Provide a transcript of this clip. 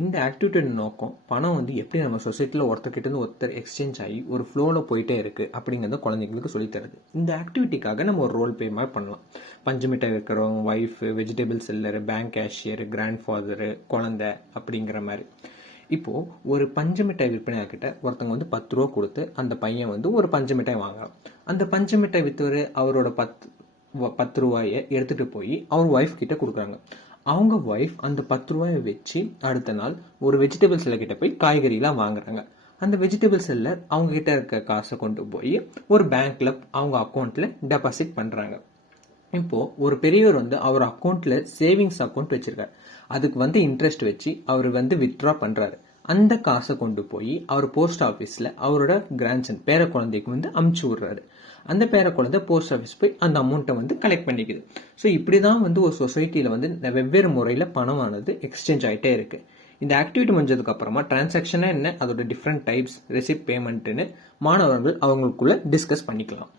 இந்த ஆக்டிவிட்டியோட நோக்கம் பணம் வந்து எப்படி நம்ம சொசைட்டியில் ஒருத்தர்கிட்ட ஒருத்தர் எக்ஸ்சேஞ்ச் ஆகி ஒரு ஃப்ளோவில் போயிட்டே இருக்குது அப்படிங்கிறத குழந்தைங்களுக்கு சொல்லித்தருது. இந்த ஆக்டிவிட்டிக்காக நம்ம ஒரு ரோல் ப்ளே மாதிரி பண்ணலாம். பஞ்சு மிட்டாய் வைக்கிறோம், wife, vegetable seller, bank cashier, grand father, குழந்தை அப்படிங்கிற மாதிரி. இப்போது ஒரு பஞ்சு மிட்டாய் விற்பனையாக்கிட்ட ஒருத்தவங்க வந்து 10 ரூபா கொடுத்து அந்த பையன் வந்து ஒரு பஞ்சு மிட்டாய் வாங்கலாம். அந்த பஞ்சு மிட்டாய் விற்றவர் அவரோட 10 ரூபாயை எடுத்துகிட்டு போய் அவர் ஒய்ஃப் கிட்ட கொடுக்குறாங்க. அவங்க ஒய்ஃப் அந்த 10 ரூபாயை வச்சு அடுத்த நாள் ஒரு வெஜிடபிள் செல்லர் கிட்ட போய் காய்கறிலாம் வாங்குறாங்க. அந்த வெஜிடபிள் செல்லர் அவங்க கிட்ட இருக்க காசை கொண்டு போய் ஒரு பேங்க்ல அவங்க அக்கௌண்ட்ல டெபாசிட் பண்றாங்க. இப்போ ஒரு பெரியவர் வந்து அவர் அக்கௌண்ட்ல சேவிங்ஸ் அக்கௌண்ட் வச்சிருக்காரு. அதுக்கு வந்து இன்ட்ரெஸ்ட் வச்சு அவர் வந்து வித்ட்ரா பண்றாரு. அந்த காசை கொண்டு போய் அவர் போஸ்ட் ஆஃபீஸில் அவரோட கிராண்ட்சன் பேர குழந்தைக்கு வந்து அமுச்சு விடுறாரு. அந்த பேர குழந்தை போஸ்ட் ஆஃபீஸ் போய் அந்த அமௌண்ட்டை வந்து கலெக்ட் பண்ணிக்குது. ஸோ இப்படி தான் வந்து ஒரு சொசைட்டியில் வந்து வெவ்வேறு முறையில் பணமானது எக்ஸ்சேஞ்ச் ஆகிட்டே இருக்கு. இந்த ஆக்டிவிட்டி முடிஞ்சதுக்கு அப்புறமா டிரான்சாக்ஷனா என்ன, அதோட டிஃப்ரெண்ட் டைப்ஸ், ரெசிப்ட், பேமெண்ட்னு மாணவர்கள் அவங்களுக்குள்ள டிஸ்கஸ் பண்ணிக்கலாம்.